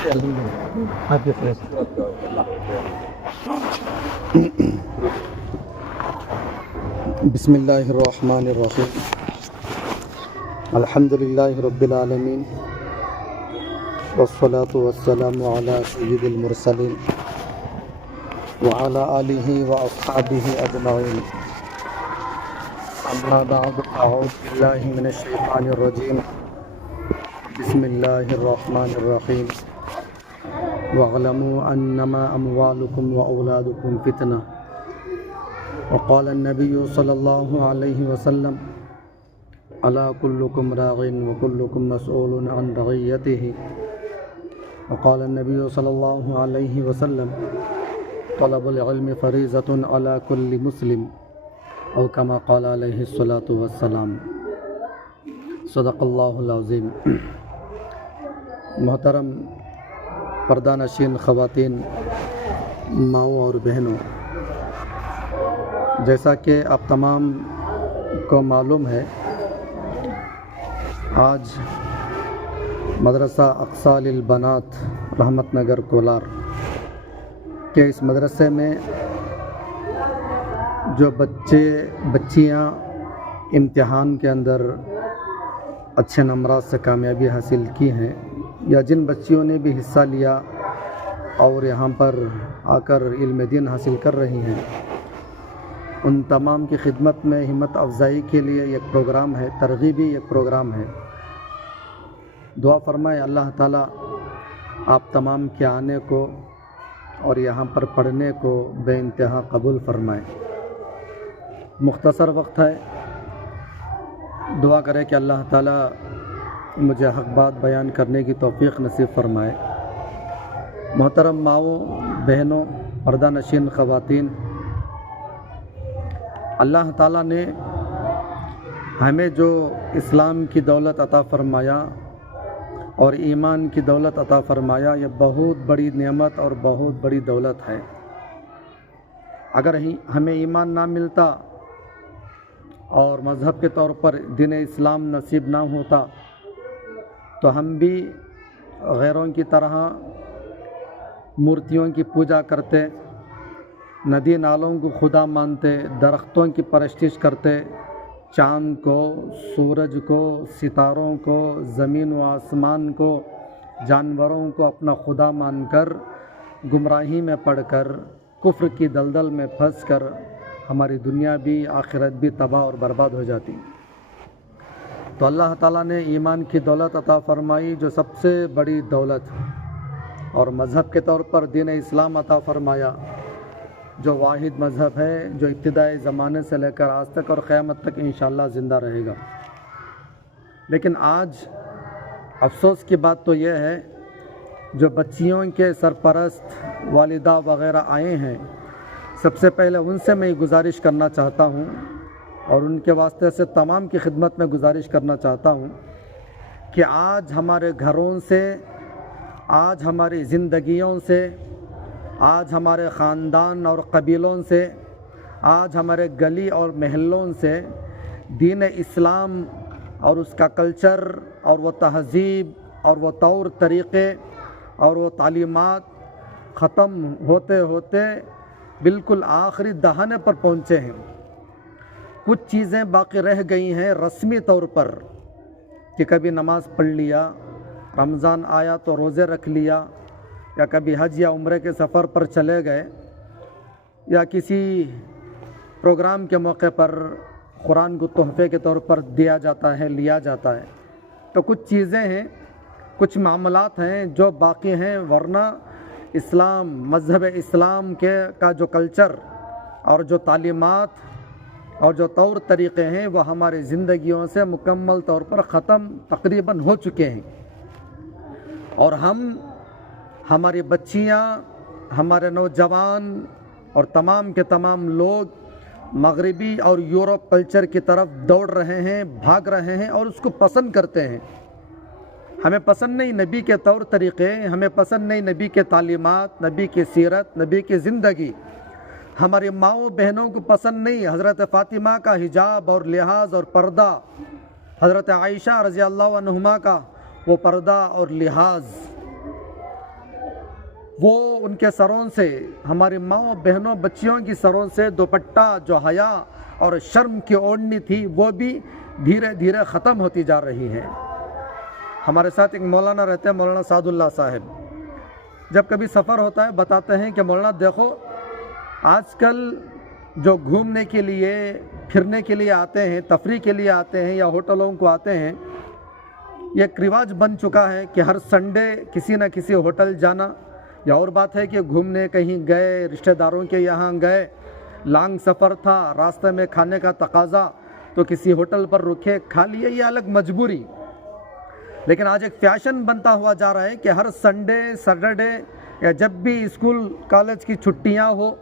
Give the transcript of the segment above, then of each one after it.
بسم اللہ الرحمن الرحیم الحمد للہ رب العالمین والصلاة والسلام علی سید المرسلین وعلی آلہ واصحابہ اجمعین اما بعد اعوذ باللہ من الشیطان الرجیم بسم اللہ الرحمن الرحیم واعلموا انما اموالکم واولادکم فتنہ وقال النبی صلی اللہ علیہ وسلم الا کلکم راع وکلکم مسئول عن رعیتہ وقال النبی صلی اللہ علیہ وسلم طلب العلم فریضۃ علی کل مسلم او کما قال علیہ الصلاۃ والسلام صدق اللہ العظیم۔ محترم پردہ نشین خواتین، ماؤں اور بہنوں، جیسا کہ آپ تمام کو معلوم ہے، آج مدرسہ اقصیٰ للبنات رحمت نگر کولار کے اس مدرسے میں جو بچیاں امتحان کے اندر اچھے نمبرات سے کامیابی حاصل کی ہیں، یا جن بچیوں نے بھی حصہ لیا اور یہاں پر آ کر علم دین حاصل کر رہی ہیں، ان تمام کی خدمت میں ہمت افزائی کے لیے ایک پروگرام ہے، ترغیبی ایک پروگرام ہے۔ دعا فرمائے اللہ تعالیٰ آپ تمام کے آنے کو اور یہاں پر پڑھنے کو بے انتہا قبول فرمائے۔ مختصر وقت ہے، دعا کرے کہ اللہ تعالیٰ مجھے حق بات بیان کرنے کی توفیق نصیب فرمائے۔ محترم ماؤں، بہنوں، پردہ نشین خواتین، اللہ تعالیٰ نے ہمیں جو اسلام کی دولت عطا فرمایا اور ایمان کی دولت عطا فرمایا، یہ بہت بڑی نعمت اور بہت بڑی دولت ہے۔ اگر ہمیں ایمان نہ ملتا اور مذہب کے طور پر دین اسلام نصیب نہ ہوتا تو ہم بھی غیروں کی طرح مورتیوں کی پوجا کرتے، ندی نالوں کو خدا مانتے، درختوں کی پرستش کرتے، چاند کو، سورج کو، ستاروں کو، زمین و آسمان کو، جانوروں کو اپنا خدا مان کر گمراہی میں پڑ کر کفر کی دلدل میں پھنس کر ہماری دنیا بھی آخرت بھی تباہ اور برباد ہو جاتی۔ تو اللہ تعالیٰ نے ایمان کی دولت عطا فرمائی، جو سب سے بڑی دولت، اور مذہب کے طور پر دین اسلام عطا فرمایا، جو واحد مذہب ہے، جو ابتدائی زمانے سے لے کر آج تک اور قیامت تک انشاءاللہ زندہ رہے گا۔ لیکن آج افسوس کی بات تو یہ ہے، جو بچیوں کے سرپرست والدہ وغیرہ آئے ہیں، سب سے پہلے ان سے میں گزارش کرنا چاہتا ہوں اور ان کے واسطے سے تمام کی خدمت میں گزارش کرنا چاہتا ہوں کہ آج ہمارے گھروں سے، آج ہماری زندگیوں سے، آج ہمارے خاندان اور قبیلوں سے، آج ہمارے گلی اور محلوں سے دین اسلام اور اس کا کلچر اور وہ تہذیب اور وہ طور طریقے اور وہ تعلیمات ختم ہوتے ہوتے بالکل آخری دہانے پر پہنچے ہیں۔ کچھ چیزیں باقی رہ گئی ہیں رسمی طور پر، کہ کبھی نماز پڑھ لیا، رمضان آیا تو روزے رکھ لیا، یا کبھی حج یا عمرے کے سفر پر چلے گئے، یا کسی پروگرام کے موقع پر قرآن کو تحفے کے طور پر دیا جاتا ہے، لیا جاتا ہے۔ تو کچھ چیزیں ہیں، کچھ معاملات ہیں جو باقی ہیں، ورنہ اسلام، مذہب اسلام کا جو کلچر اور جو تعلیمات اور جو طور طریقے ہیں وہ ہماری زندگیوں سے مکمل طور پر ختم تقریباً ہو چکے ہیں، اور ہماری بچیاں، ہمارے نوجوان اور تمام کے تمام لوگ مغربی اور یورپ کلچر کی طرف دوڑ رہے ہیں، بھاگ رہے ہیں اور اس کو پسند کرتے ہیں۔ ہمیں پسند نہیں نبی کے طور طریقے، ہمیں پسند نہیں نبی کے تعلیمات، نبی کی سیرت، نبی کی زندگی۔ ہماری ماؤں بہنوں کو پسند نہیں حضرت فاطمہ کا حجاب اور لحاظ اور پردہ، حضرت عائشہ رضی اللہ عنہما کا وہ پردہ اور لحاظ۔ وہ ان کے سروں سے، ہماری ماؤں بہنوں بچیوں کی سروں سے دوپٹہ جو حیا اور شرم کی اوڑھنی تھی وہ بھی دھیرے دھیرے ختم ہوتی جا رہی ہے۔ ہمارے ساتھ ایک مولانا رہتے ہیں، مولانا سعد اللہ صاحب، جب کبھی سفر ہوتا ہے بتاتے ہیں کہ مولانا دیکھو آج کل جو گھومنے کے لیے پھرنے کے لیے آتے ہیں، تفریح کے لیے آتے ہیں یا ہوٹلوں کو آتے ہیں، یہ ایک رواج بن چکا ہے کہ ہر سنڈے کسی نہ کسی ہوٹل جانا، یا اور بات ہے کہ گھومنے کہیں گئے، رشتہ داروں کے یہاں گئے، لانگ سفر تھا، راستے میں کھانے کا تقاضا تو کسی ہوٹل پر رکے کھا لیے، یہ الگ مجبوری۔ لیکن آج ایک فیشن بنتا ہوا جا رہا ہے کہ ہر سنڈے سیٹرڈے یا جب بھی اسکول کالج کی چھٹیاں ہو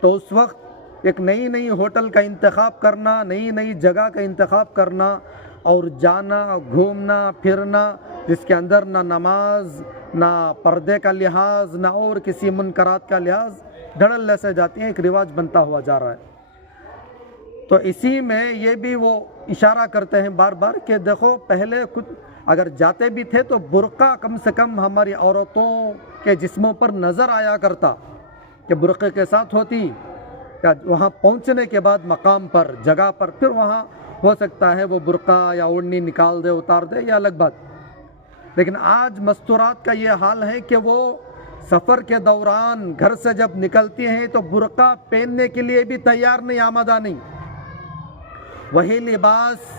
تو اس وقت ایک نئی ہوٹل کا انتخاب کرنا، نئی جگہ کا انتخاب کرنا اور جانا، گھومنا پھرنا، جس کے اندر نہ نماز، نہ پردے کا لحاظ، نہ اور کسی منکرات کا لحاظ، دھڑلے سے جاتی ہیں، ایک رواج بنتا ہوا جا رہا ہے۔ تو اسی میں یہ بھی وہ اشارہ کرتے ہیں بار بار کہ دیکھو پہلے کچھ اگر جاتے بھی تھے تو برقع کم سے کم ہماری عورتوں کے جسموں پر نظر آیا کرتا کہ برقعے کے ساتھ ہوتی، یا وہاں پہنچنے کے بعد مقام پر، جگہ پر، پھر وہاں ہو سکتا ہے وہ برقع یا اوڑھنی نکال دے، اتار دے، یہ الگ بات۔ لیکن آج مستورات کا یہ حال ہے کہ وہ سفر کے دوران گھر سے جب نکلتی ہیں تو برقع پہننے کے لیے بھی تیار نہیں، آمادہ نہیں، وہی لباس،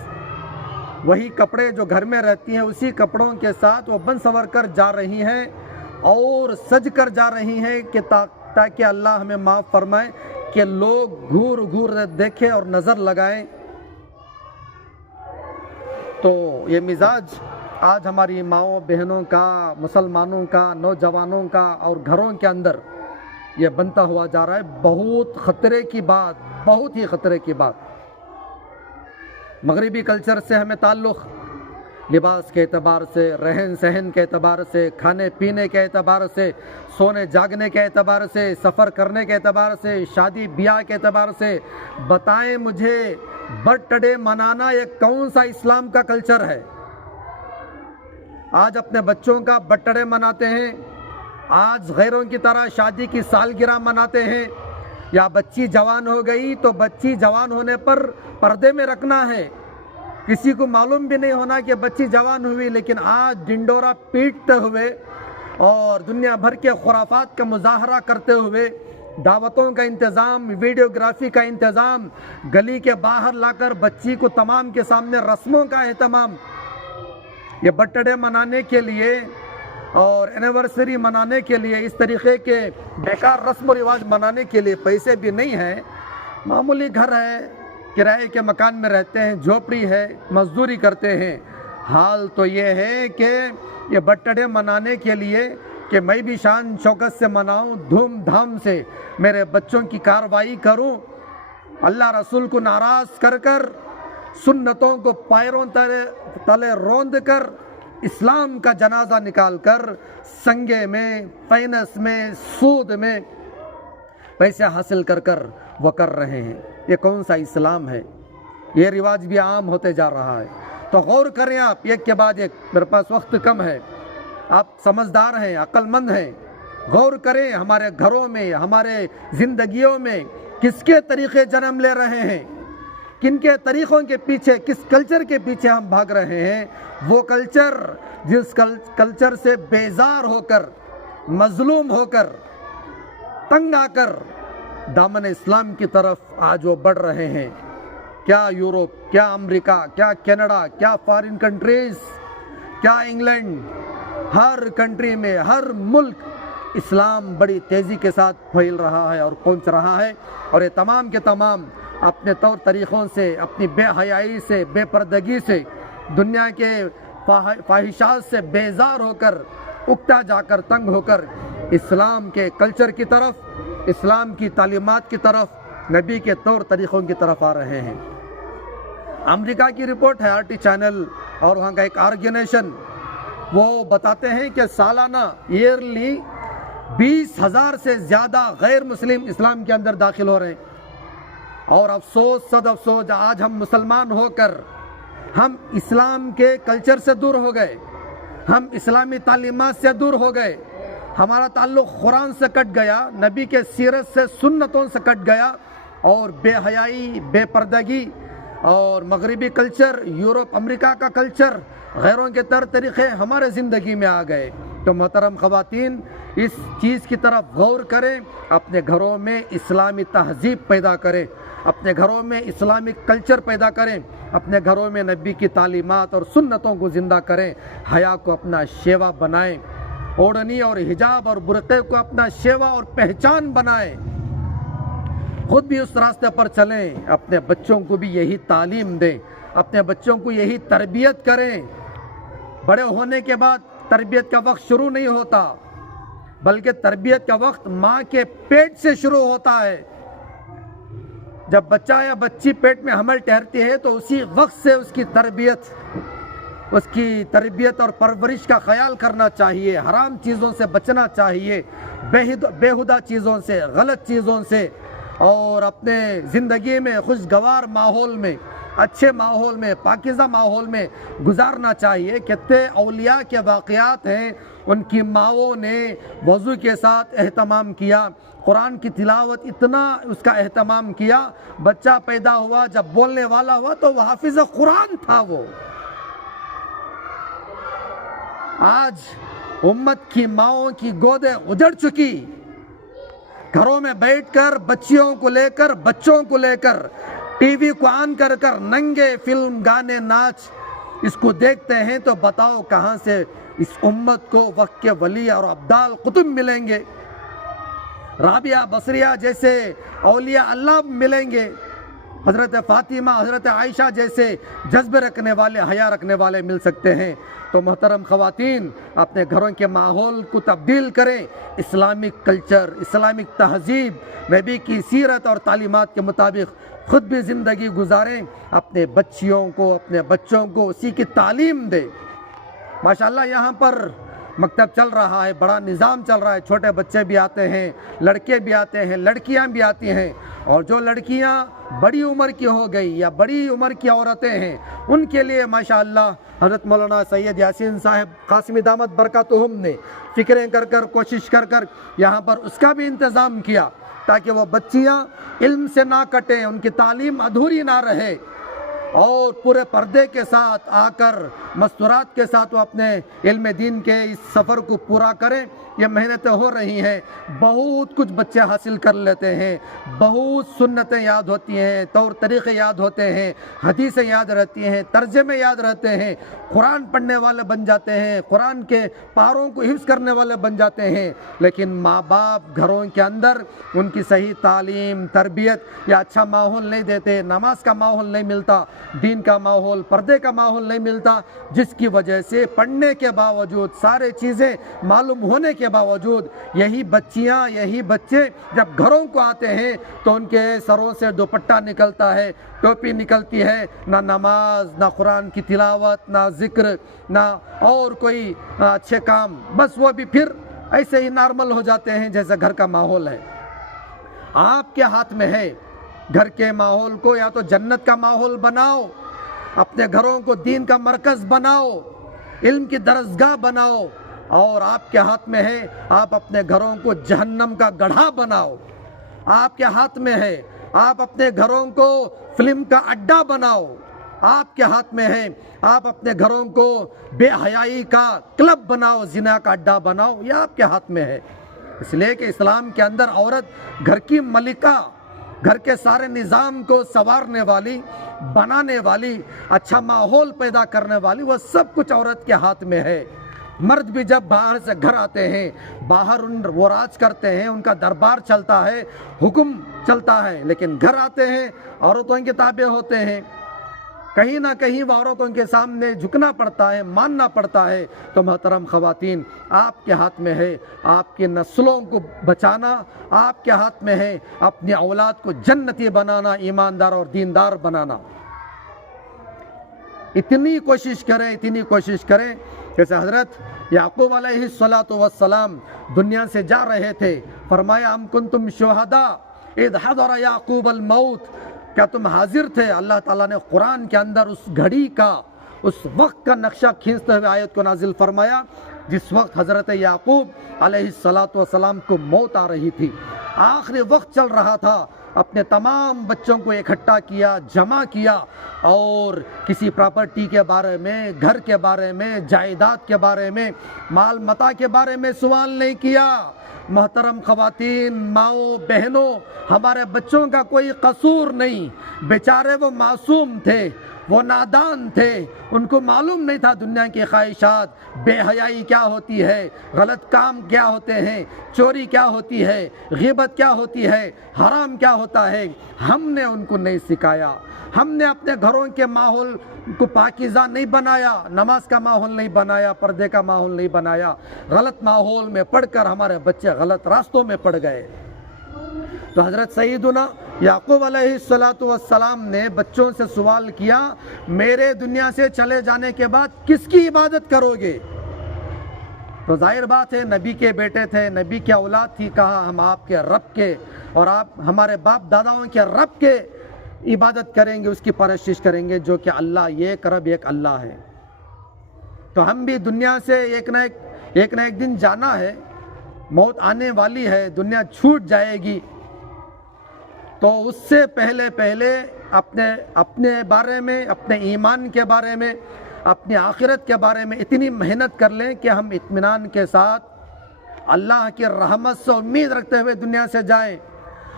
وہی کپڑے جو گھر میں رہتی ہیں اسی کپڑوں کے ساتھ وہ بن سور کر جا رہی ہیں اور سج کر جا رہی ہیں کہ تاکہ اللہ ہمیں معاف فرمائے کہ لوگ گھور دیکھیں اور نظر لگائیں۔ تو یہ مزاج آج ہماری ماؤں بہنوں کا، مسلمانوں کا، نوجوانوں کا اور گھروں کے اندر یہ بنتا ہوا جا رہا ہے۔ بہت خطرے کی بات، بہت ہی خطرے کی بات۔ مغربی کلچر سے ہمیں تعلق لباس کے اعتبار سے، رہن سہن کے اعتبار سے، کھانے پینے کے اعتبار سے، سونے جاگنے کے اعتبار سے، سفر کرنے کے اعتبار سے، شادی بیاہ کے اعتبار سے، بتائیں مجھے برتھ ڈے منانا یہ کون سا اسلام کا کلچر ہے؟ آج اپنے بچوں کا برتھ ڈے مناتے ہیں، آج غیروں کی طرح شادی کی سالگرہ مناتے ہیں، یا بچی جوان ہو گئی تو بچی جوان ہونے پر پردے میں رکھنا ہے، کسی کو معلوم بھی نہیں ہونا کہ بچی جوان ہوئی، لیکن آج ڈنڈورا پیٹتے ہوئے اور دنیا بھر کے خرافات کا مظاہرہ کرتے ہوئے، دعوتوں کا انتظام، ویڈیوگرافی کا انتظام، گلی کے باہر لا کر بچی کو تمام کے سامنے رسموں کا اہتمام، یہ برتھ ڈے منانے کے لیے اور اینیورسری منانے کے لیے، اس طریقے کے بیکار رسم و رواج منانے کے لیے پیسے بھی نہیں ہیں، معمولی گھر ہے، کرائے کے مکان میں رہتے ہیں، جھوپڑی ہے، مزدوری کرتے ہیں۔ حال تو یہ ہے کہ یہ برتھ ڈے منانے کے لیے کہ میں بھی شان شوکت سے مناؤں، دھوم دھام سے میرے بچوں کی کارروائی کروں، اللہ رسول کو ناراض کر کر، سنتوں کو پیروں تلے روند کر، اسلام کا جنازہ نکال کر سنگے میں، فینس میں، سود میں پیسے حاصل کر کر وہ کر رہے ہیں۔ یہ کون سا اسلام ہے؟ یہ رواج بھی عام ہوتے جا رہا ہے۔ تو غور کریں آپ، ایک کے بعد ایک، میرے پاس وقت کم ہے، آپ سمجھدار ہیں، عقل مند ہیں، غور کریں ہمارے گھروں میں، ہمارے زندگیوں میں کس کے طریقے جنم لے رہے ہیں، کن کے طریقوں کے پیچھے، کس کلچر کے پیچھے ہم بھاگ رہے ہیں۔ وہ کلچر جس کلچر سے بیزار ہو کر، مظلوم ہو کر، تنگ آ کر دامن اسلام کی طرف آج وہ بڑھ رہے ہیں۔ کیا یورپ، کیا امریکہ، کیا کینیڈا، کیا فارن کنٹریز، کیا انگلینڈ، ہر کنٹری میں، ہر ملک اسلام بڑی تیزی کے ساتھ پھیل رہا ہے اور پہنچ رہا ہے، اور یہ تمام کے تمام اپنے طور طریقوں سے، اپنی بے حیائی سے، بے پردگی سے، دنیا کے فاحشات سے بیزار ہو کر، اکتا جا کر، تنگ ہو کر اسلام کے کلچر کی طرف، اسلام کی تعلیمات کی طرف، نبی کے طور طریقوں کی طرف آ رہے ہیں۔ امریکہ کی رپورٹ ہے، RT چینل اور وہاں کا ایک آرگنائزیشن، وہ بتاتے ہیں کہ سالانہ ایئرلی 20,000 سے زیادہ غیر مسلم اسلام کے اندر داخل ہو رہے ہیں، اور افسوس، صد افسوس، آج ہم مسلمان ہو کر ہم اسلام کے کلچر سے دور ہو گئے، ہم اسلامی تعلیمات سے دور ہو گئے، ہمارا تعلق قرآن سے کٹ گیا، نبی کے سیرت سے، سنتوں سے کٹ گیا، اور بے حیائی، بے پردگی اور مغربی کلچر، یورپ امریکہ کا کلچر، غیروں کے طور طریقے ہمارے زندگی میں آ گئے۔ تو محترم خواتین، اس چیز کی طرف غور کریں، اپنے گھروں میں اسلامی تہذیب پیدا کریں، اپنے گھروں میں اسلامک کلچر پیدا کریں، اپنے گھروں میں نبی کی تعلیمات اور سنتوں کو زندہ کریں، حیا کو اپنا شیوا بنائیں، اوڑھنی اور حجاب اور برقعے کو اپنا شیوا اور پہچان بنائیں، خود بھی اس راستے پر چلیں، اپنے بچوں کو بھی یہی تعلیم دیں، اپنے بچوں کو یہی تربیت کریں۔ بڑے ہونے کے بعد تربیت کا وقت شروع نہیں ہوتا، بلکہ تربیت کا وقت ماں کے پیٹ سے شروع ہوتا ہے۔ جب بچہ یا بچی پیٹ میں حمل ٹھہرتی ہے تو اسی وقت سے اس کی تربیت اور پرورش کا خیال کرنا چاہیے، حرام چیزوں سے بچنا چاہیے، بیہودہ چیزوں سے، غلط چیزوں سے، اور اپنے زندگی میں خوشگوار ماحول میں، اچھے ماحول میں، پاکیزہ ماحول میں گزارنا چاہیے۔ کتنے اولیاء کے واقعات ہیں، ان کی ماؤں نے وضو کے ساتھ اہتمام کیا، قرآن کی تلاوت اتنا اس کا اہتمام کیا، بچہ پیدا ہوا، جب بولنے والا ہوا تو وہ حافظ قرآن تھا۔ وہ آج امت کی ماؤں کی گودیں اجڑ چکی، گھروں میں بیٹھ کر بچیوں کو لے کر، بچوں کو لے کر، ٹی وی کو آن کر کر ننگے فلم، گانے، ناچ اس کو دیکھتے ہیں، تو بتاؤ کہاں سے اس امت کو وقت کے ولی اور ابدال قطب ملیں گے؟ رابعہ بصریہ جیسے اولیاء اللہ ملیں گے، حضرت فاطمہ، حضرت عائشہ جیسے جذبے رکھنے والے، حیا رکھنے والے مل سکتے ہیں۔ تو محترم خواتین، اپنے گھروں کے ماحول کو تبدیل کریں، اسلامک کلچر، اسلامک تہذیب، نبی کی سیرت اور تعلیمات کے مطابق خود بھی زندگی گزاریں، اپنے بچیوں کو، اپنے بچوں کو اسی کی تعلیم دیں۔ ماشاءاللہ یہاں پر مکتب چل رہا ہے، بڑا نظام چل رہا ہے، چھوٹے بچے بھی آتے ہیں، لڑکے بھی آتے ہیں، لڑکیاں بھی آتی ہیں، اور جو لڑکیاں بڑی عمر کی ہو گئی یا بڑی عمر کی عورتیں ہیں، ان کے لیے ماشاءاللہ حضرت مولانا سید یاسین صاحب قاسمی دامت برکاتہم نے فکریں کر کر، کوشش کر کر یہاں پر اس کا بھی انتظام کیا، تاکہ وہ بچیاں علم سے نہ کٹیں، ان کی تعلیم ادھوری نہ رہے، اور پورے پردے کے ساتھ آ کر مستورات کے ساتھ وہ اپنے علم دین کے اس سفر کو پورا کریں۔ یہ محنتیں ہو رہی ہیں، بہت کچھ بچے حاصل کر لیتے ہیں، بہت سنتیں یاد ہوتی ہیں، طور طریقے یاد ہوتے ہیں، حدیثیں یاد رہتی ہیں، ترجمے یاد رہتے ہیں، قرآن پڑھنے والے بن جاتے ہیں، قرآن کے پاروں کو حفظ کرنے والے بن جاتے ہیں، لیکن ماں باپ گھروں کے اندر ان کی صحیح تعلیم، تربیت یا اچھا ماحول نہیں دیتے، نماز کا ماحول نہیں ملتا، دین کا ماحول، پردے کا ماحول نہیں ملتا، جس کی وجہ سے پڑھنے کے باوجود، سارے چیزیں معلوم ہونے کے باوجود، یہی بچیاں، یہی بچے جب گھروں کو آتے ہیں تو ان کے سروں سے دوپٹہ نکلتا ہے، ٹوپی نکلتی ہے، نہ نماز، نہ قرآن کی تلاوت، نہ ذکر، نہ اور کوئی اچھے کام، بس وہ بھی پھر ایسے ہی نارمل ہو جاتے ہیں جیسے گھر کا ماحول ہے۔ آپ کے ہاتھ میں ہے، گھر کے ماحول کو یا تو جنت کا ماحول بناؤ، اپنے گھروں کو دین کا مرکز بناؤ، علم کی درسگاہ بناؤ، اور آپ کے ہاتھ میں ہے آپ اپنے گھروں کو جہنم کا گڑھا بناؤ۔ آپ کے ہاتھ میں ہے آپ اپنے گھروں کو فلم کا اڈا بناؤ۔ آپ کے ہاتھ میں ہے آپ اپنے گھروں کو بے حیائی کا کلب بناؤ، زنا کا اڈا بناؤ، یہ آپ کے ہاتھ میں ہے۔ اس لیے کہ اسلام کے اندر عورت گھر کی ملکہ، گھر کے سارے نظام کو سنوارنے والی، بنانے والی، اچھا ماحول پیدا کرنے والی، وہ سب کچھ عورت کے ہاتھ میں ہے۔ مرد بھی جب باہر سے گھر آتے ہیں، باہر وہ راج کرتے ہیں، ان کا دربار چلتا ہے، حکم چلتا ہے، لیکن گھر آتے ہیں عورتوں کے تابع ہوتے ہیں، کہیں نہ کہیں وہ عورتوں کے سامنے جھکنا پڑتا ہے، ماننا پڑتا ہے۔ تو محترم خواتین، آپ کے ہاتھ میں ہے آپ کی نسلوں کو بچانا، آپ کے ہاتھ میں ہے اپنی اولاد کو جنتی بنانا، ایماندار اور دیندار بنانا۔ اتنی کوشش کریں جیسے حضرت یعقوب علیہ السلام دنیا سے جا رہے تھے، فرمایا ام کنتم شہداء اذ حضر یعقوب الموت، کیا تم حاضر تھے؟ اللہ تعالیٰ نے قرآن کے اندر اس گھڑی کا، اس وقت کا نقشہ کھینچتے ہوئے آیت کو نازل فرمایا، جس وقت حضرت یعقوب علیہ السلام کو موت آ رہی تھی، آخری وقت چل رہا تھا، اپنے تمام بچوں کو اکٹھا کیا، جمع کیا، اور کسی پراپرٹی کے بارے میں، گھر کے بارے میں، جائیداد کے بارے میں، مال متاع کے بارے میں سوال نہیں کیا۔ محترم خواتین، ماؤں، بہنوں، ہمارے بچوں کا کوئی قصور نہیں، بیچارے وہ معصوم تھے، وہ نادان تھے، ان کو معلوم نہیں تھا دنیا کی خواہشات، بے حیائی کیا ہوتی ہے، غلط کام کیا ہوتے ہیں، چوری کیا ہوتی ہے، غیبت کیا ہوتی ہے، حرام کیا ہوتا ہے۔ ہم نے ان کو نہیں سکھایا، ہم نے اپنے گھروں کے ماحول کو پاکیزہ نہیں بنایا، نماز کا ماحول نہیں بنایا، پردے کا ماحول نہیں بنایا، غلط ماحول میں پڑھ کر ہمارے بچے غلط راستوں میں پڑ گئے۔ تو حضرت سیدنا یعقوب علیہ السلام نے بچوں سے سوال کیا، میرے دنیا سے چلے جانے کے بعد کس کی عبادت کرو گے؟ تو ظاہر بات ہے، نبی کے بیٹے تھے، نبی کی اولاد تھی، کہا ہم آپ کے رب کے اور آپ ہمارے باپ داداؤں کے رب کے عبادت کریں گے، اس کی پرستش کریں گے، جو کہ اللہ ایک رب ایک اللہ ہے۔ تو ہم بھی دنیا سے ایک نہ ایک دن جانا ہے، موت آنے والی ہے، دنیا چھوٹ جائے گی، تو اس سے پہلے اپنے بارے میں، اپنے ایمان کے بارے میں، اپنی آخرت کے بارے میں اتنی محنت کر لیں کہ ہم اطمینان کے ساتھ اللہ کی رحمت سے امید رکھتے ہوئے دنیا سے جائیں،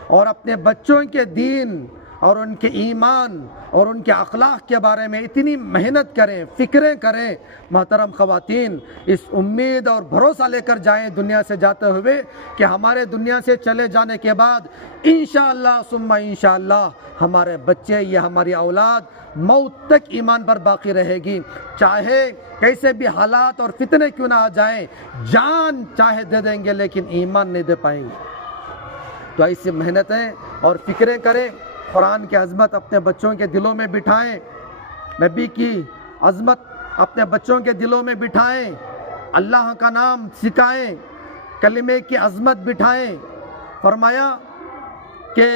اور اپنے بچوں کے دین اور ان کے ایمان اور ان کے اخلاق کے بارے میں اتنی محنت کریں، فکریں کریں۔ محترم خواتین، اس امید اور بھروسہ لے کر جائیں دنیا سے جاتے ہوئے کہ ہمارے دنیا سے چلے جانے کے بعد انشاءاللہ ثم انشاءاللہ ہمارے بچے یا ہماری اولاد موت تک ایمان پر باقی رہے گی، چاہے کیسے بھی حالات اور فتنے کیوں نہ آ جائیں، جان چاہے دے دیں گے لیکن ایمان نہیں دے پائیں گے۔ تو ایسی محنتیں اور فکریں کریں، قرآن کی عظمت اپنے بچوں کے دلوں میں بٹھائیں، نبی کی عظمت اپنے بچوں کے دلوں میں بٹھائیں، اللہ کا نام سکھائیں، کلمے کی عظمت بٹھائیں۔ فرمایا کہ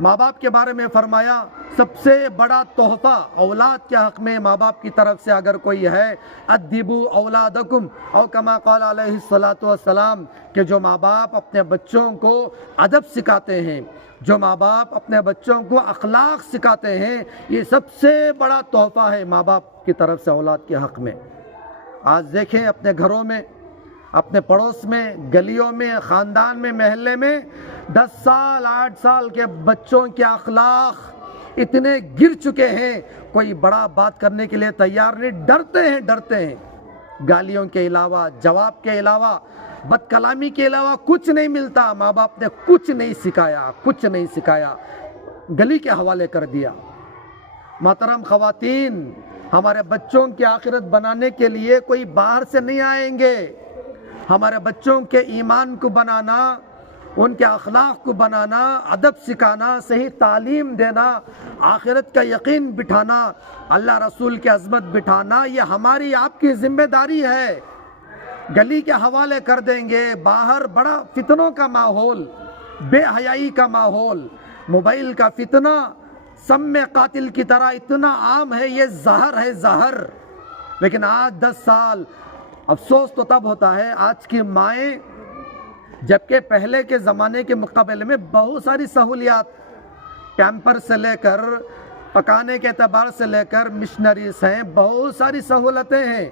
ماں باپ کے بارے میں فرمایا، سب سے بڑا تحفہ اولاد کے حق میں ماں باپ کی طرف سے اگر کوئی ہے، ادبوا اولادکم، او کما قال علیہ السلام، کہ جو ماں باپ اپنے بچوں کو ادب سکھاتے ہیں، جو ماں باپ اپنے بچوں کو اخلاق سکھاتے ہیں، یہ سب سے بڑا تحفہ ہے ماں باپ کی طرف سے اولاد کے حق میں۔ آج دیکھیں اپنے گھروں میں، اپنے پڑوس میں، گلیوں میں، خاندان میں، محلے میں 10 سال 8 سال کے بچوں کے اخلاق اتنے گر چکے ہیں، کوئی بڑا بات کرنے کے لیے تیار نہیں، ڈرتے ہیں۔ گالیوں کے علاوہ، جواب کے علاوہ، بد کلامی کے علاوہ کچھ نہیں ملتا۔ ماں باپ نے کچھ نہیں سکھایا، گلی کے حوالے کر دیا۔ محترم خواتین، ہمارے بچوں کی آخرت بنانے کے لیے کوئی باہر سے نہیں آئیں گے، ہمارے بچوں کے ایمان کو بنانا، ان کے اخلاق کو بنانا، ادب سکھانا، صحیح تعلیم دینا، آخرت کا یقین بٹھانا، اللہ رسول کی عظمت بٹھانا، یہ ہماری آپ کی ذمہ داری ہے۔ گلی کے حوالے کر دیں گے، باہر بڑا فتنوں کا ماحول، بے حیائی کا ماحول، موبائل کا فتنہ سم قاتل کی طرح اتنا عام ہے، یہ زہر۔ لیکن آج 10 سال، افسوس تو تب ہوتا ہے آج کی مائیں، جبکہ پہلے کے زمانے کے مقابلے میں بہت ساری سہولیات، پیمپر سے لے کر پکانے کے اعتبار سے لے کر مشنریز ہیں، بہت ساری سہولتیں ہیں،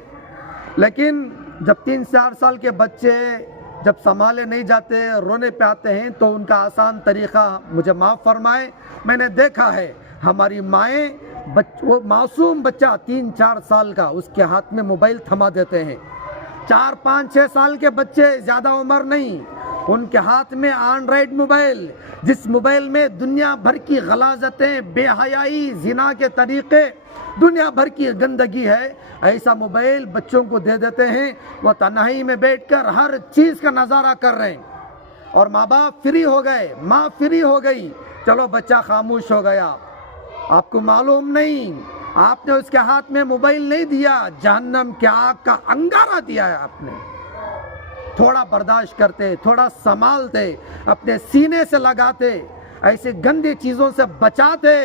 لیکن جب 3-4 سال کے بچے جب سنبھالے نہیں جاتے، رونے پہ آتے ہیں، تو ان کا آسان طریقہ، مجھے معاف فرمائیں، میں نے دیکھا ہے ہماری مائیں، وہ معصوم بچہ 3-4 سال کا، اس کے ہاتھ میں موبائل تھما دیتے ہیں۔ 4-5-6 سال کے بچے، زیادہ عمر نہیں، ان کے ہاتھ میں اینڈرائیڈ موبائل، جس موبائل میں دنیا بھر کی غلاظتیں، بے حیائی، زنا کے طریقے، دنیا بھر کی گندگی ہے، ایسا موبائل بچوں کو دے دیتے ہیں، وہ تنہائی میں بیٹھ کر ہر چیز کا نظارہ کر رہے ہیں، اور ماں باپ فری ہو گئے، ماں فری ہو گئی، چلو بچہ خاموش ہو گیا۔ آپ کو معلوم نہیں، آپ نے اس کے ہاتھ میں موبائل نہیں دیا، جہنم کی آگ کا انگارہ دیا ہے آپ نے۔ تھوڑا برداشت کرتے، تھوڑا سنبھالتے، اپنے سینے سے لگاتے، ایسی گندی چیزوں سے بچاتے،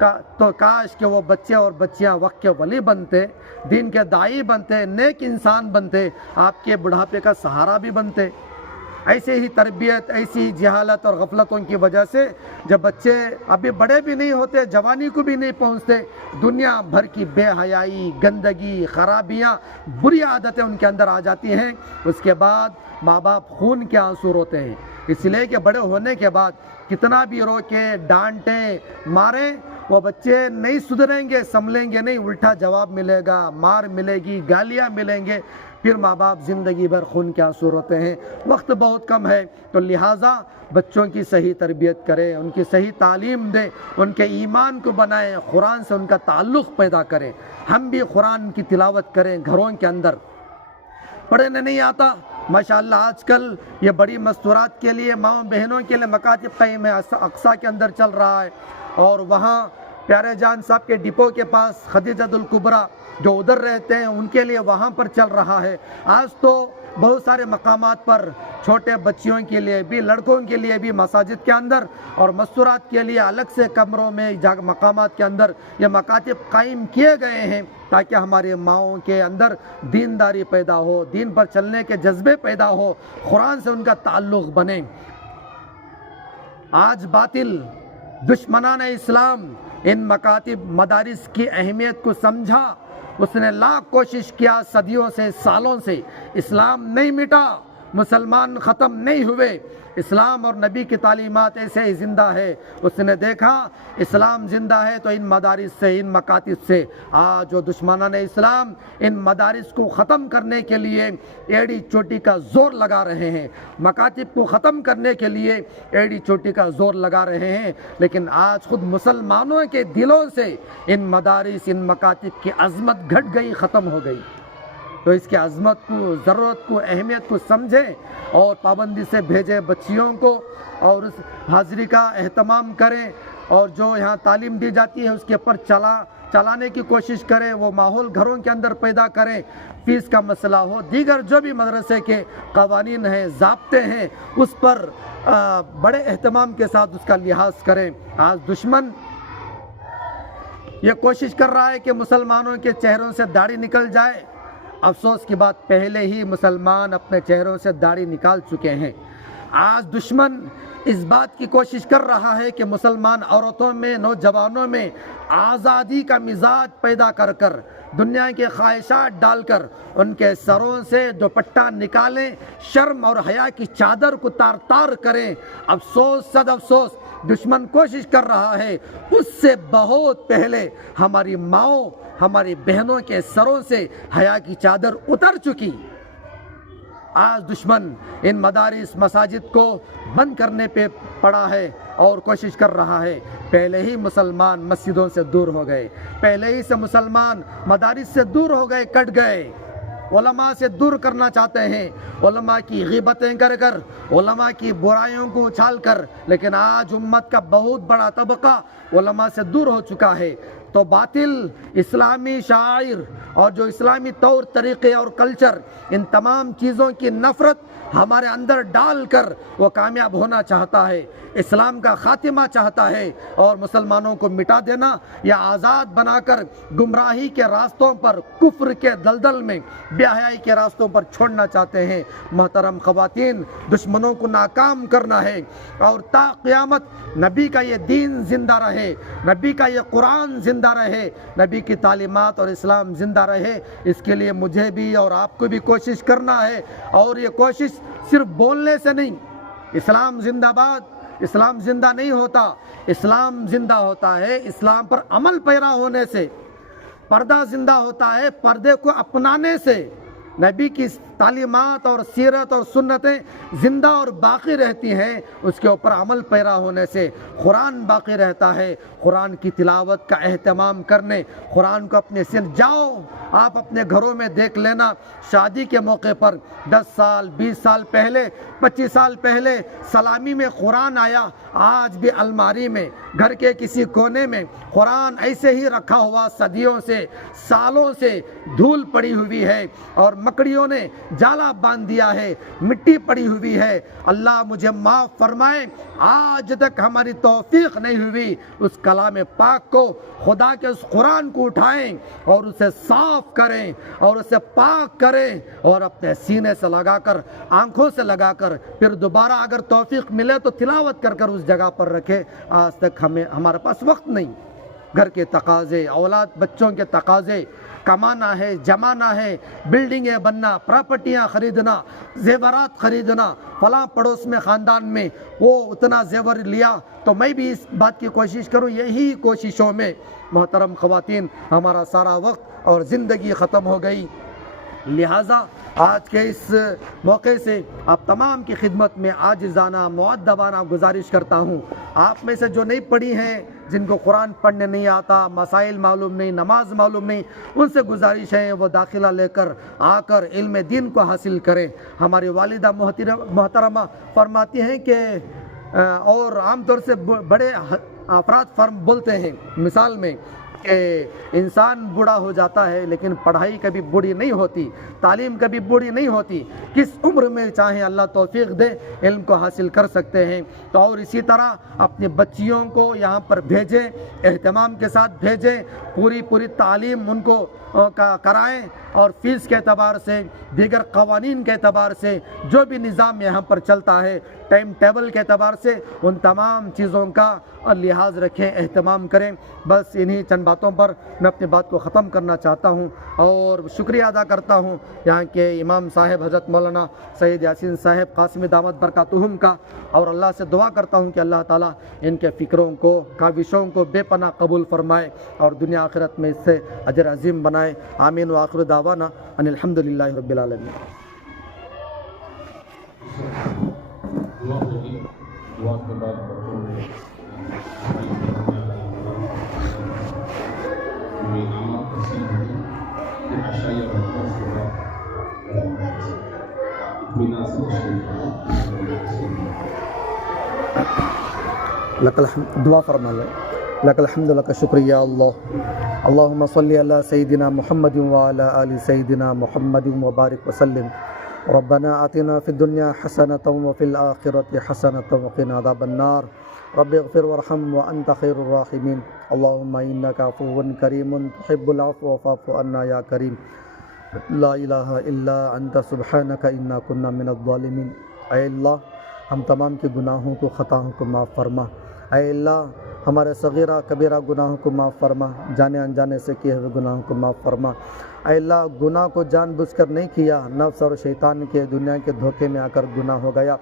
تو کاش کہ وہ بچے اور بچیاں وقت کے ولی بنتے، دین کے داعی بنتے، نیک انسان بنتے، آپ کے بڑھاپے کا سہارا بھی بنتے۔ ایسے ہی تربیت، ایسی ہی جہالت اور غفلتوں کی وجہ سے جب بچے ابھی بڑے بھی نہیں ہوتے، جوانی کو بھی نہیں پہنچتے، دنیا بھر کی بے حیائی، گندگی، خرابیاں، بری عادتیں ان کے اندر آ جاتی ہیں۔ اس کے بعد ماں باپ خون کے آنسو روتے ہیں، اس لیے کہ بڑے ہونے کے بعد کتنا بھی روکیں، ڈانٹیں، ماریں، وہ بچے نہیں سدھریں گے، سنبھلیں گے نہیں، الٹا جواب ملے گا، مار ملے گی، گالیاں ملیں گے، پھر ماں باپ زندگی بھر خون کے آنسو روتے ہیں۔ وقت بہت کم ہے، تو لہٰذا بچوں کی صحیح تربیت کریں، ان کی صحیح تعلیم دیں، ان کے ایمان کو بنائیں، قرآن سے ان کا تعلق پیدا کریں۔ ہم بھی قرآن کی تلاوت کریں گھروں کے اندر۔ پڑھنے نہیں آتا، ماشاءاللہ آج کل یہ بڑی مستورات کے لیے، ماؤں بہنوں کے لیے مکاتب قائم ہے، اقصیٰ کے اندر چل رہا ہے، اور وہاں پیارے جان صاحب کے ڈپو کے پاس خدیجۃ الکبریٰ جو ادھر رہتے ہیں ان کے لیے وہاں پر چل رہا ہے۔ آج تو بہت سارے مقامات پر چھوٹے بچیوں کے لیے بھی، لڑکوں کے لیے بھی مساجد کے اندر اور مستورات کے لیے الگ سے کمروں میں مقامات کے اندر یہ مکاتب قائم کیے گئے ہیں، تاکہ ہمارے ماؤں کے اندر دینداری پیدا ہو، دین پر چلنے کے جذبے پیدا ہو، قرآن سے ان کا تعلق بنے۔ آج باطل دشمنان اسلام ان مکاتب مدارس کی اہمیت کو سمجھا، اس نے لاکھ کوشش کیا، صدیوں سے، سالوں سے، اسلام نہیں مٹا، مسلمان ختم نہیں ہوئے، اسلام اور نبی کی تعلیمات ایسے ہی زندہ ہے۔ اس نے دیکھا اسلام زندہ ہے تو ان مدارس سے، ان مکاتب سے۔ آج جو دشمنان اسلام ان مدارس کو ختم کرنے کے لیے ایڑی چوٹی کا زور لگا رہے ہیں، مکاتب کو ختم کرنے کے لیے ایڑی چوٹی کا زور لگا رہے ہیں، لیکن آج خود مسلمانوں کے دلوں سے ان مدارس، ان مکاتب کی عظمت گھٹ گئی، ختم ہو گئی۔ تو اس کی عظمت کو، ضرورت کو، اہمیت کو سمجھیں اور پابندی سے بھیجیں بچیوں کو، اور اس حاضری کا اہتمام کریں، اور جو یہاں تعلیم دی جاتی ہے اس کے پر چلانے کی کوشش کریں، وہ ماحول گھروں کے اندر پیدا کریں۔ فیس کا مسئلہ ہو، دیگر جو بھی مدرسے کے قوانین ہیں، ضابطے ہیں، اس پر بڑے اہتمام کے ساتھ اس کا لحاظ کریں۔ آج دشمن یہ کوشش کر رہا ہے کہ مسلمانوں کے چہروں سے داڑھی نکل جائے۔ افسوس کی بات، پہلے ہی مسلمان اپنے چہروں سے داڑھی نکال چکے ہیں۔ آج دشمن اس بات کی کوشش کر رہا ہے کہ مسلمان عورتوں میں، نوجوانوں میں آزادی کا مزاج پیدا کر کر، دنیا کے خواہشات ڈال کر ان کے سروں سے دوپٹہ نکالیں، شرم اور حیا کی چادر کو تار تار کریں۔ افسوس، صد افسوس، دشمن کوشش کر رہا ہے، اس سے بہت پہلے ہماری ماؤں، ہماری بہنوں کے سروں سے حیا کی چادر اتر چکی۔ آج دشمن ان مدارس، مساجد کو بند کرنے پہ پڑا ہے اور کوشش کر رہا ہے۔ پہلے ہی مسلمان مسجدوں سے دور ہو گئے، پہلے ہی سے مسلمان مدارس سے دور ہو گئے، کٹ گئے، علماء سے دور کرنا چاہتے ہیں، علماء کی غیبتیں کر کر، علماء کی برائیوں کو اچھال کر، لیکن آج امت کا بہت بڑا طبقہ علماء سے دور ہو چکا ہے۔ تو باطل اسلامی شعائر اور جو اسلامی طور طریقے اور کلچر، ان تمام چیزوں کی نفرت ہمارے اندر ڈال کر وہ کامیاب ہونا چاہتا ہے، اسلام کا خاتمہ چاہتا ہے، اور مسلمانوں کو مٹا دینا یا آزاد بنا کر گمراہی کے راستوں پر، کفر کے دلدل میں، بے حیائی کے راستوں پر چھوڑنا چاہتے ہیں۔ محترم خواتین، دشمنوں کو ناکام کرنا ہے، اور تا قیامت نبی کا یہ دین زندہ رہے، نبی کا یہ قرآن زندہ رہے، نبی کی تعلیمات اور اسلام زندہ رہے، اس کے لیے مجھے بھی اور آپ کو بھی کوشش کرنا ہے۔ اور یہ کوشش صرف بولنے سے نہیں، اسلام زندہ باد، اسلام زندہ نہیں ہوتا، اسلام زندہ ہوتا ہے اسلام پر عمل پیرا ہونے سے، پردہ زندہ ہوتا ہے پردے کو اپنانے سے، نبی کی تعلیمات اور سیرت اور سنتیں زندہ اور باقی رہتی ہیں اس کے اوپر عمل پیرا ہونے سے، قرآن باقی رہتا ہے۔ قرآن کی تلاوت کا اہتمام کرنے، قرآن کو اپنے سن جاؤ، آپ اپنے گھروں میں دیکھ لینا، شادی کے موقع پر 10 سال 20 سال پہلے، 25 سال پہلے سلامی میں قرآن آیا، آج بھی الماری میں، گھر کے کسی کونے میں قرآن ایسے ہی رکھا ہوا، صدیوں سے، سالوں سے دھول پڑی ہوئی ہے، اور مکڑیوں نے جالا باندھ دیا ہے، مٹی پڑی ہوئی ہے۔ اللہ مجھے معاف فرمائے، آج تک ہماری توفیق نہیں ہوئی اس کلام پاک کو، خدا کے اس قرآن کو اٹھائیں اور اسے صاف کریں اور اسے پاک کریں اور اپنے سینے سے لگا کر، آنکھوں سے لگا کر، پھر دوبارہ اگر توفیق ملے تو تلاوت کر کر اس جگہ پر رکھے۔ آج تک ہمارے پاس وقت نہیں، گھر کے تقاضے، اولاد بچوں کے تقاضے، کمانا ہے، جمانا ہے، بلڈنگیں بننا، پراپرٹیاں خریدنا، زیورات خریدنا، فلاں پڑوس میں خاندان میں وہ اتنا زیور لیا تو میں بھی اس بات کی کوشش کروں۔ یہی کوششوں میں محترم خواتین ہمارا سارا وقت اور زندگی ختم ہو گئی۔ لہٰذا آج کے اس موقع سے آپ تمام کی خدمت میں عاجزانہ مؤدبانہ گزارش کرتا ہوں، آپ میں سے جو نہیں پڑھی ہیں، جن کو قرآن پڑھنے نہیں آتا، مسائل معلوم نہیں، نماز معلوم نہیں، ان سے گزارش ہے وہ داخلہ لے کر آ کر علم دین کو حاصل کریں۔ ہماری والدہ محترمہ فرماتی ہیں کہ اور عام طور سے بڑے افراد بولتے ہیں مثال میں کہ انسان بوڑھا ہو جاتا ہے لیکن پڑھائی کبھی بوڑھی نہیں ہوتی، تعلیم کبھی بوڑھی نہیں ہوتی، کس عمر میں چاہیں اللہ توفیق دے علم کو حاصل کر سکتے ہیں۔ تو اور اسی طرح اپنی بچیوں کو یہاں پر بھیجیں، اہتمام کے ساتھ بھیجیں، پوری تعلیم ان کو کرائیں اور فیس کے اعتبار سے، دیگر قوانین کے اعتبار سے، جو بھی نظام یہاں پر چلتا ہے، ٹائم ٹیبل کے اعتبار سے ان تمام چیزوں کا لحاظ رکھیں، اہتمام کریں۔ بس انہی چند باتوں پر میں اپنی بات کو ختم کرنا چاہتا ہوں اور شکریہ ادا کرتا ہوں یہاں کے امام صاحب حضرت مولانا سید یاسین صاحب قاسمی دامت برکاتہم کا، اور اللہ سے دعا کرتا ہوں کہ اللہ تعالیٰ ان کے فکروں کو، کاوشوں کو بے پناہ قبول فرمائے اور دنیا آخرت میں اس سے اجر عظیم بنائے۔ آمین وآخر دعوانا ان الحمد للہ رب العالمین۔ دعا کے بعد بچوں میں لک الحمد، دعا فرما لے۔ لک الحمد لک شکریہ اللہ، اللہم صلی علی سیدنا محمد وعلی آل سیدنا محمد وبارک وسلم۔ ربنا آتنا فی الدنیا حسنۃ وفی الآخرۃ حسنۃ وقنا عذاب النار۔ رب اغفر وارحم وانت خیر الراحمین۔ اللہم انک عفو کریم تحب العفو فاعف عنا یا کریم۔ لا الہ الا انت سبحانک انا کنا من الظالمین۔ اے اللہ ہم تمام کے گناہوں کو، خطاؤں کو معاف فرما۔ اے اللہ ہمارے صغیرہ کبیرہ گناہوں کو معاف فرما، جانے انجانے سے کیے ہوئے گناہوں کو معاف فرما۔ اے اللہ گناہ کو جان بوجھ کر نہیں کیا، نفس اور شیطان کے دنیا کے دھوکے میں آ کر گناہ ہو گیا۔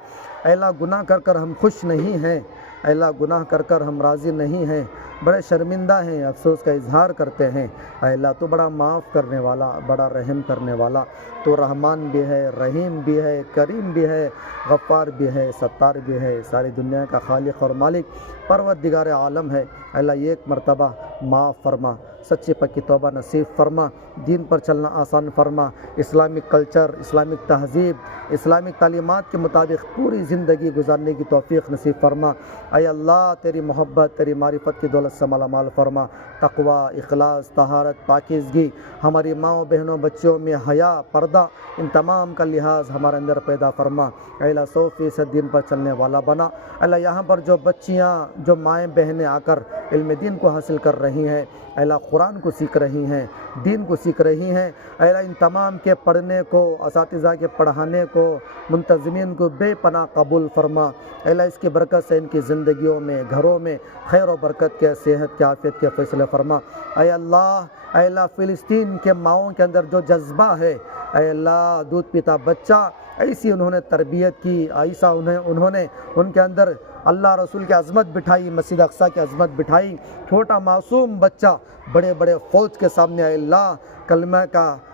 اے اللہ گناہ کر کر ہم خوش نہیں ہیں، اے اللہ گناہ کر کر ہم راضی نہیں ہیں، بڑے شرمندہ ہیں، افسوس کا اظہار کرتے ہیں۔ اے اللہ تو بڑا معاف کرنے والا، بڑا رحم کرنے والا، تو رحمان بھی ہے، رحیم بھی ہے، کریم بھی ہے، غفار بھی ہے، ستار بھی ہے، ساری دنیا کا خالق اور مالک پروردگار عالم ہے۔ اے اللہ ایک مرتبہ معاف فرما، سچی پکی توبہ نصیب فرما، دین پر چلنا آسان فرما، اسلامک کلچر، اسلامک تہذیب، اسلامک تعلیمات کے مطابق پوری زندگی گزارنے کی توفیق نصیب فرما۔ اے اللہ تیری محبت، تیری معرفت کی دولت سے مالا مال فرما، تقوی، اخلاص، طہارت، پاکیزگی، ہماری ماؤں بہنوں بچوں میں حیا، پردہ، ان تمام کا لحاظ ہمارے اندر پیدا فرما۔ اے اللہ 100% دین پر چلنے والا بنا۔ اللہ یہاں پر جو بچیاں، جو مائیں بہنیں آ کر علم دین کو حاصل کر رہی ہیں، اے اللہ قرآن کو سیکھ رہی ہیں، دین کو سیکھ رہی ہیں، اے اللہ ان تمام کے پڑھنے کو، اساتذہ کے پڑھانے کو، منتظمین کو بے پناہ قبول فرما۔ اے اللہ اس کی برکت سے ان کی زندگیوں میں، گھروں میں خیر و برکت کے، صحت کے، عافیت کے فیصلے فرما۔ اے اللہ فلسطین کے ماؤں کے اندر جو جذبہ ہے، اے اللہ دودھ پیتا بچہ، ایسی انہوں نے تربیت کی، ایسا انہوں نے ان کے اندر اللہ رسول کی عظمت بٹھائی، مسجد اقصیٰ کی عظمت بٹھائی، چھوٹا معصوم بچہ بڑے بڑے فوج کے سامنے اے اللہ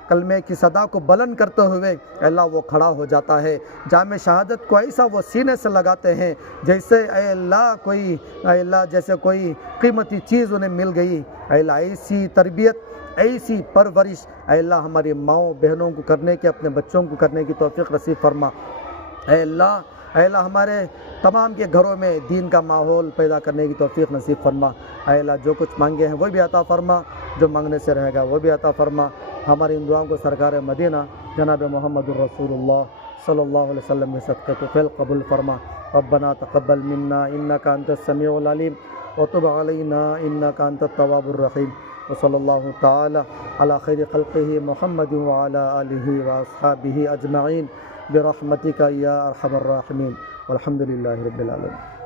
کلمے کی صدا کو بلند کرتے ہوئے اے اللہ وہ کھڑا ہو جاتا ہے، جامع شہادت کو ایسا وہ سینے سے لگاتے ہیں جیسے اے اللہ جیسے کوئی قیمتی چیز انہیں مل گئی۔ اے اللہ ایسی تربیت، ایسی پرورش اے اللہ ہماری ماؤں بہنوں کو کرنے کی، اپنے بچوں کو کرنے کی توفیق نصیب فرما۔ اے اللہ ہمارے تمام کے گھروں میں دین کا ماحول پیدا کرنے کی توفیق نصیب فرما۔ اے اللہ جو کچھ مانگے ہیں وہ بھی عطا فرما، جو مانگنے سے رہے گا وہ بھی عطا فرما۔ ہماری ان دعاؤں کو سرکار مدینہ جناب محمد الرسول اللہ صلی اللہ علیہ وسلم کے صدقے تو فعل قبول فرما۔ ربنا تقبل منا انک انت السمیع العلیم وتب علینا انک انت التواب الرحیم، وصلی اللہ تعالی علی خیر خلقہ محمد وعلی آلہ واصحابہ اجمعین برحمتک یا ارحم الراحمین، والحمد للہ رب العالمین۔